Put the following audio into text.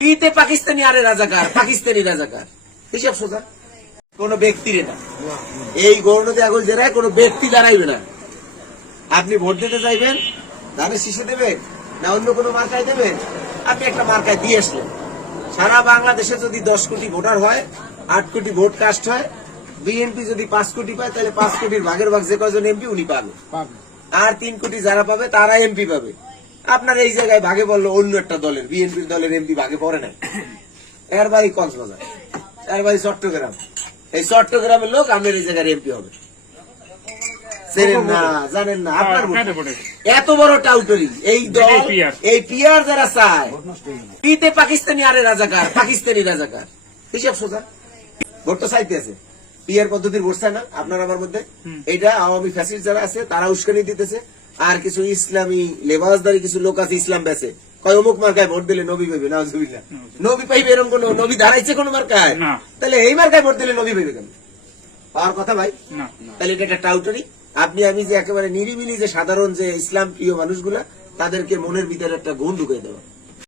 ইতে পাকিস্তানি আরে রাজাকার পাকিস্তানি রাজাকার। হিসাব সোজা। কোন ব্যক্তির না। এই গৌরনদী আগুন জেরায় কোন ব্যক্তি দাঁড়াইবে না। আপনি ভোট দিতে চাইবেন ধানের শীষে দেবেন না অন্য কোনো মার্কায় দেবেন? আপনি একটা মার্কায় দিয়ে আসলেন। সারা বাংলাদেশে যদি দশ কোটি ভোটার হয় আট কোটি ভোট কাস্ট হয় বিএনপি যদি পাঁচ কোটি পায় তাহলে পাঁচ কোটির ভাগের ভাগ যে কজন এমপি উনি পাবে। আর তিন কোটি যারা পাবে তারা এমপি পাবে। আপনার এই জায়গায় ভাগে পড়ল অন্য একটা দলের বিএনপির দলের এমপি ভাগে পড়ে নাই। এর বাড়ি কক্সবাজার এর বাড়ি চট্টগ্রাম। এই চট্টগ্রামের লোক আপনার এই জায়গার এমপি হবে। না জানেন না আপনার ভোট। কাটে পড়ে। এত বড় টাউটরি। এই দল এই পিয়ার যারা চায় পিতে পাকিস্তানি আরে রাজাকার পাকিস্তানি রাজাকার। হিসাব সোজা। ভোট তো চাইতে আছে। পিয়ার পদ্ধতির ভোট না আপনার আমার মধ্যে। এটা আওয়ামী ফ্যাসিস্ট যারা আছে তারা উস্কানি দিতেছে। আর কিছু ইসলামী লেবাসদারি কিছু লোক আছে ইসলাম বেছে। কয় অমুক মার্কায় ভোট দিলে নবী পাইবে? না নবী পাইবে এরকম কোন নবী দাঁড়াইছে কোন মার্কায়? তাহলে এই মার্কায় ভোট দিলে নবী পাইবে কেন? পাওয়ার কথা ভাই। তাহলে এটা একটা টাউটারি। আপনি আমি যে একেবারে নিরিবিলি যে সাধারণ যে ইসলাম প্রিয় মানুষগুলা তাদেরকে মনের ভিতরে একটা গুণ ঢুকে দেওয়া